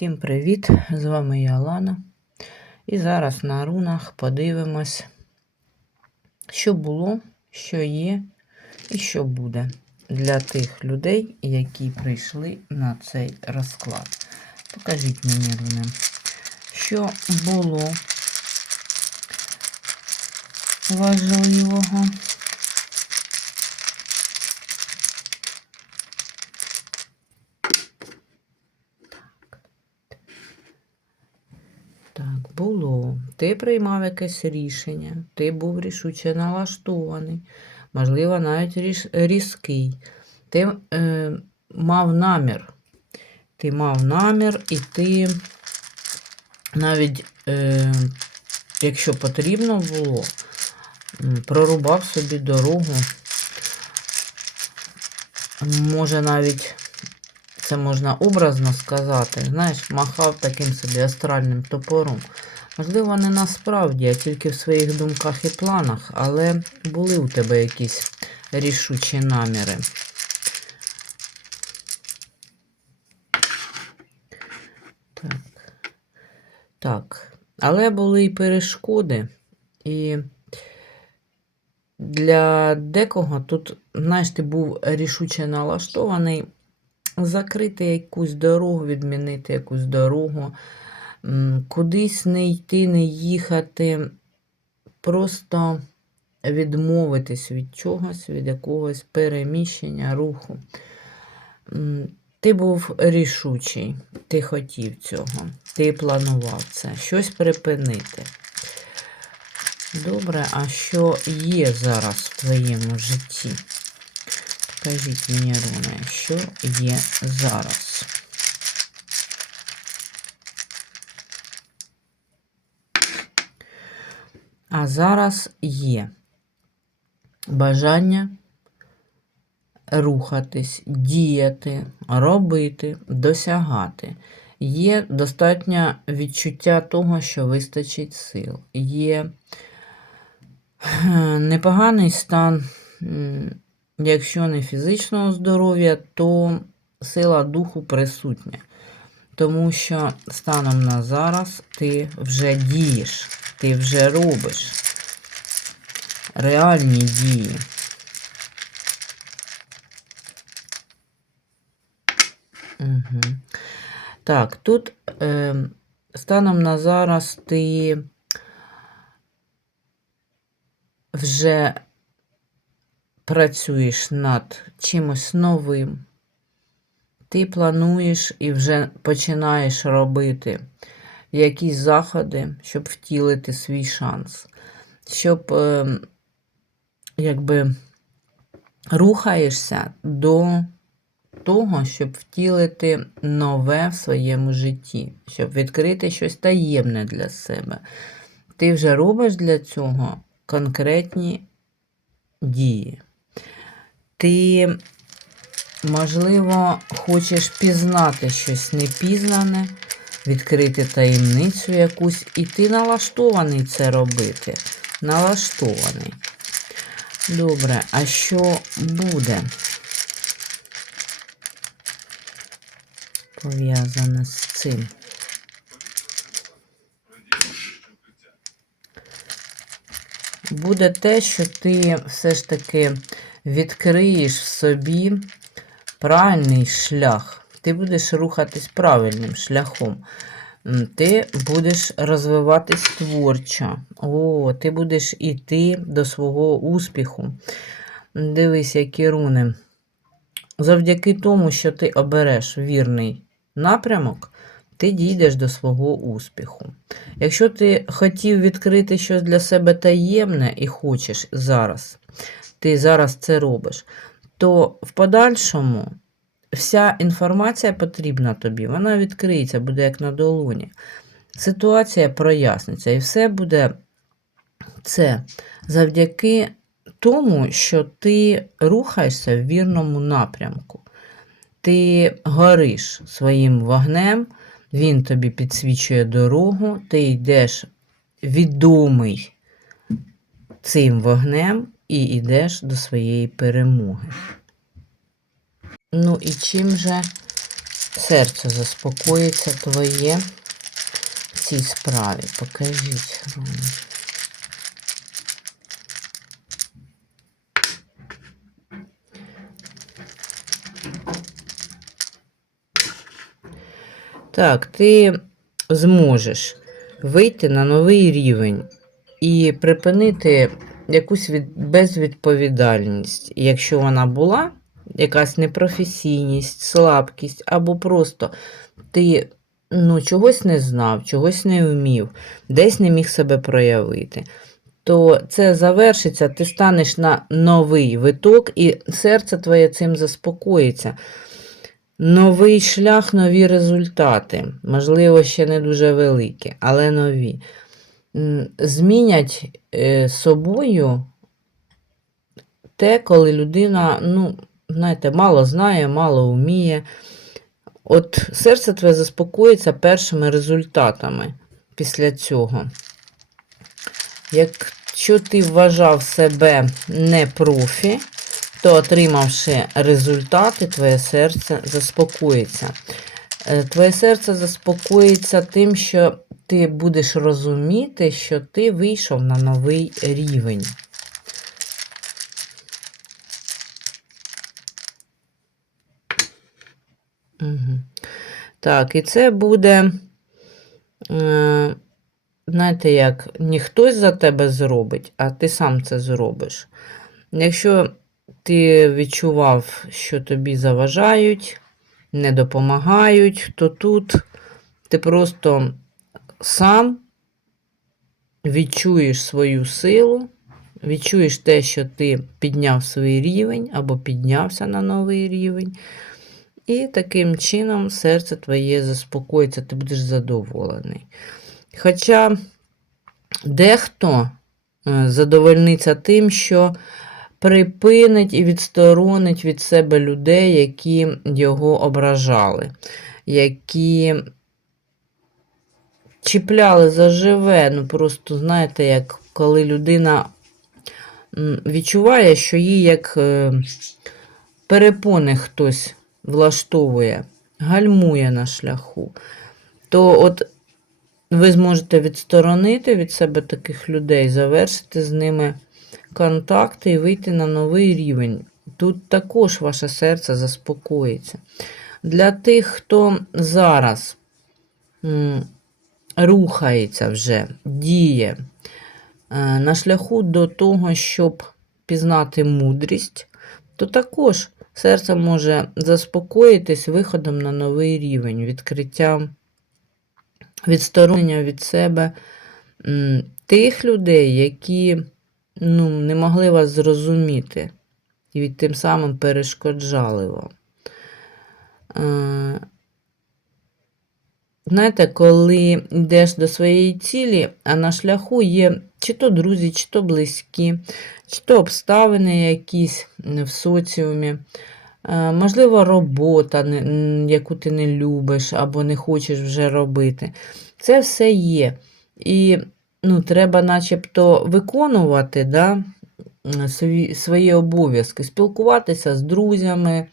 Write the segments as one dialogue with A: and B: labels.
A: Всім привіт! З вами я Лана. І зараз на рунах подивимось, що було, що є і що буде для тих людей, які прийшли на цей розклад. Покажіть мені, руни, що було важливого. Так, було. Ти приймав якесь рішення, ти був рішуче налаштований, можливо, навіть різкий. Ти е, мав намір. Ти мав намір, і ти навіть, е, якщо потрібно було, прорубав собі дорогу. Може, навіть це можна образно сказати, знаєш, махав таким собі астральним топором. Можливо, не насправді, а тільки в своїх думках і планах, але були у тебе якісь рішучі наміри. Так. Так. Але були і перешкоди, і для декого тут, знаєш, ти був рішуче налаштований закрити якусь дорогу, відмінити якусь дорогу, кудись не йти, не їхати, просто відмовитись від чогось, від якогось переміщення, руху. Ти був рішучий, ти хотів цього, ти планував це, щось припинити. Добре, а що є зараз в твоєму житті? Скажіть мені, Руне, що є зараз? А зараз є бажання рухатись, діяти, робити, досягати. Є достатньо відчуття того, що вистачить сил. Є е, непоганий стан. Якщо не фізичного здоров'я, то сила духу присутня. Тому що станом на зараз ти вже дієш, ти вже робиш реальні дії. Угу. Так, тут е, станом на зараз ти вже працюєш над чимось новим, ти плануєш і вже починаєш робити якісь заходи, щоб втілити свій шанс, щоб е, якби рухаєшся до того, щоб втілити нове в своєму житті, щоб відкрити щось таємне для себе. Ти вже робиш для цього конкретні дії ти, можливо, хочеш пізнати щось непізнане, відкрити таємницю якусь, і ти налаштований це робити. Налаштований. Добре, а що буде? Пов'язане з цим. Буде те, що ти все ж таки відкриєш в собі правильний шлях. Ти будеш рухатись правильним шляхом. Ти будеш розвиватись творчо. О, ти будеш іти до свого успіху. Дивись, які руни. Завдяки тому, що ти обереш вірний напрямок, ти дійдеш до свого успіху. Якщо ти хотів відкрити щось для себе таємне і хочеш зараз, ти зараз це робиш, то в подальшому вся інформація потрібна тобі, вона відкриється, буде як на долоні. Ситуація проясниться, і все буде це завдяки тому, що ти рухаєшся в вірному напрямку. Ти гориш своїм вогнем, він тобі підсвічує дорогу, ти йдеш відомий цим вогнем і йдеш до своєї перемоги. Ну і чим же серце заспокоїться твоє в цій справі. Покажіть, Рома. Так, ти зможеш вийти на новий рівень і припинити якусь від... безвідповідальність, якщо вона була, якась непрофесійність, слабкість, або просто ти ну, чогось не знав, чогось не вмів, десь не міг себе проявити. То це завершиться, ти станеш на новий виток, і серце твоє цим заспокоїться. Новий шлях, нові результати. Можливо, ще не дуже великі, але нові. Змінять е, собою те, коли людина, ну, знаєте, мало знає, мало вміє. От серце твоє заспокоїться першими результатами після цього. Якщо ти вважав себе не профі, то отримавши результати, твоє серце заспокоїться. Е, Твоє серце заспокоїться тим, що ти будеш розуміти, що ти вийшов на новий рівень. Так, і це буде, е, знаєте, як не хтось за тебе зробить, а ти сам це зробиш. Якщо ти відчував, що тобі заважають, не допомагають, то тут ти просто сам відчуєш свою силу, відчуєш те, що ти підняв свій рівень або піднявся на новий рівень. І таким чином серце твоє заспокоїться, ти будеш задоволений. Хоча дехто е, задовольниться тим, що припинить і відсторонить від себе людей, які його ображали, які чіпляли заживе. Ну, просто, знаєте, як коли людина відчуває, що їй як е, перепони хтось влаштовує, гальмує на шляху, то от ви зможете відсторонити від себе таких людей, завершити з ними контакти і вийти на новий рівень. Тут також ваше серце заспокоїться. Для тих, хто зараз рухається вже, діє е, на шляху до того, щоб пізнати мудрість, то також серце може заспокоїтись виходом на новий рівень, відкриттям, відсторонення від себе тих людей, які ну, не могли вас зрозуміти і від тим самим перешкоджали вам. Знаєте, коли йдеш до своєї цілі, а на шляху є чи то друзі, чи то близькі, чи то обставини якісь в соціумі, е, можливо, робота, яку ти не любиш або не хочеш вже робити. Це все є. І ну, треба начебто виконувати да, свої, свої обов'язки, спілкуватися з друзями,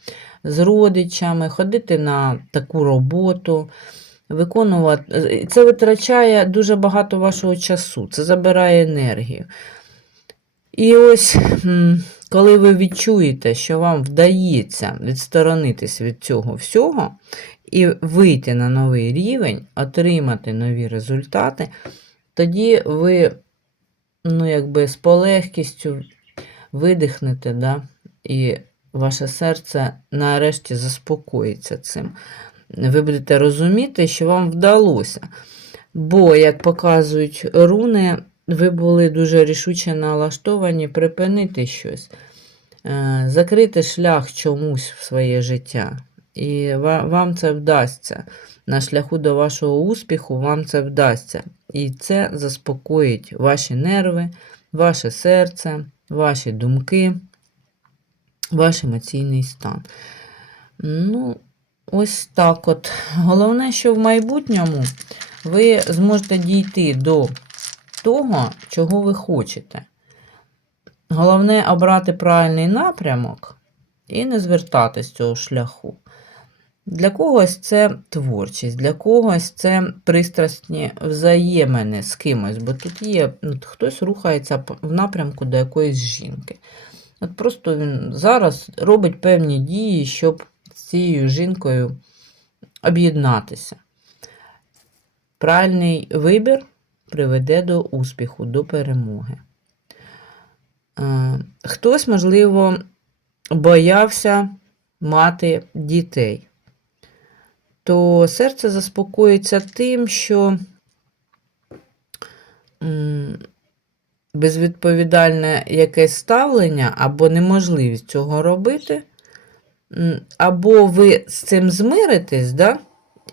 A: з родичами, ходити на таку роботу, виконувати. Це витрачає дуже багато вашого часу, це забирає енергію. І ось, коли ви відчуєте, що вам вдається відсторонитись від цього всього і вийти на новий рівень, отримати нові результати, тоді ви ну, якби з полегкістю видихнете, да? і ваше серце нарешті заспокоїться цим. Ви будете розуміти, що вам вдалося. Бо, як показують руни, ви були дуже рішуче налаштовані припинити щось, е, закрити шлях чомусь в своє життя. І вам це вдасться. На шляху до вашого успіху вам це вдасться. І це заспокоїть ваші нерви, ваше серце, ваші думки, ваш емоційний стан. Ну, ось так от. Головне, що в майбутньому ви зможете дійти до того, чого ви хочете. Головне обрати правильний напрямок і не звертати з цього шляху. Для когось це творчість, для когось це пристрасні взаємини з кимось, бо тут є ну, хтось рухається в напрямку до якоїсь жінки. От просто він зараз робить певні дії, щоб цією жінкою об'єднатися. Правильний вибір приведе до успіху, до перемоги. Е, Хтось, можливо, боявся мати дітей, то серце заспокоїться тим, що безвідповідальне якесь ставлення або неможливість цього робити, або ви з цим змиритесь, да?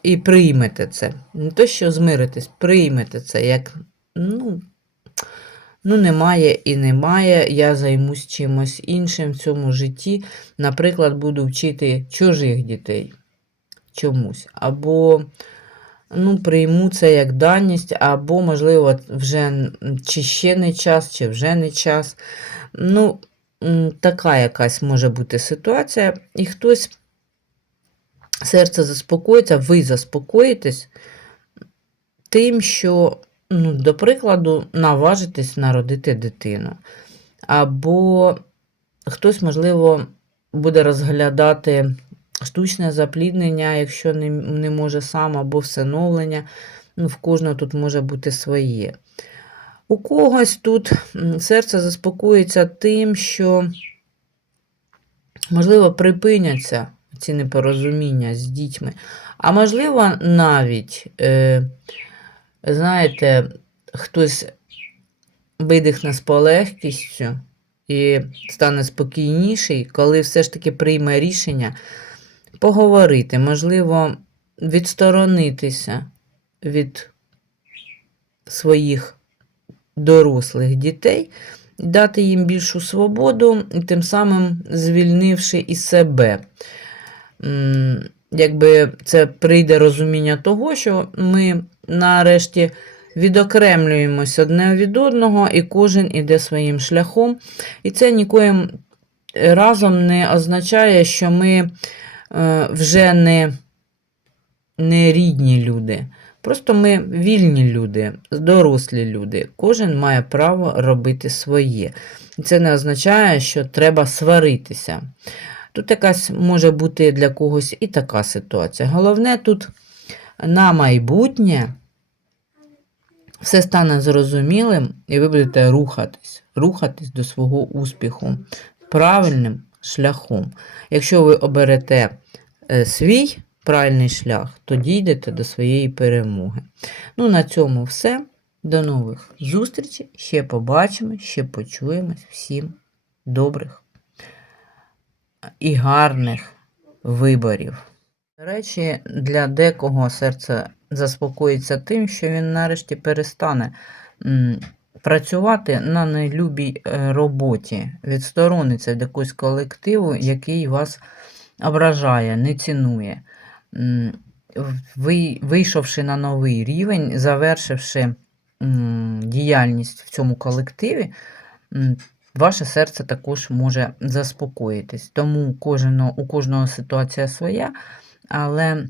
A: і приймете це. Не то, що змиритесь, приймете це як, ну, ну, немає і немає, я займусь чимось іншим в цьому житті. Наприклад, буду вчити чужих дітей чомусь. Або ну, прийму це як даність, або, можливо, вже чи ще не час, чи вже не час. Ну, така якась може бути ситуація, і хтось серце заспокоїться, ви заспокоїтесь тим, що, ну, до прикладу, наважитесь народити дитину. Або хтось, можливо, буде розглядати штучне запліднення, якщо не, не може сам, або всиновлення. Ну, в кожного тут може бути своє. У когось тут серце заспокоїться тим, що, можливо, припиняться ці непорозуміння з дітьми. А можливо, навіть, е, знаєте, хтось видихне з полегкістю і стане спокійніший, коли все ж таки прийме рішення поговорити, можливо, відсторонитися від своїх дорослих дітей, дати їм більшу свободу, тим самим звільнивши і себе. Якби це прийде розуміння того, що ми нарешті відокремлюємось одне від одного, і кожен іде своїм шляхом. І це нікоїм разом не означає, що ми е, вже не, не рідні люди. Просто ми вільні люди, дорослі люди. Кожен має право робити своє. І це не означає, що треба сваритися. Тут якась може бути для когось і така ситуація. Головне тут на майбутнє все стане зрозумілим, і ви будете рухатись, рухатись до свого успіху правильним шляхом. Якщо ви оберете е, свій правильний шлях, то дійдете до своєї перемоги. Ну, на цьому все. До нових зустрічей. Ще побачимо, ще почуємось. Всім добрих і гарних виборів. До речі, для декого серце заспокоїться тим, що він нарешті перестане працювати на нелюбій е, роботі, відсторониться від якогось колективу, який вас ображає, не цінує. Вийшовши на новий рівень, завершивши діяльність в цьому колективі, ваше серце також може заспокоїтись. Тому кожного, у кожного ситуація своя, але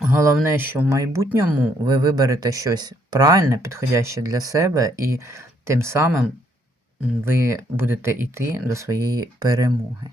A: головне, що в майбутньому ви виберете щось правильне, підходяще для себе, і тим самим ви будете йти до своєї перемоги.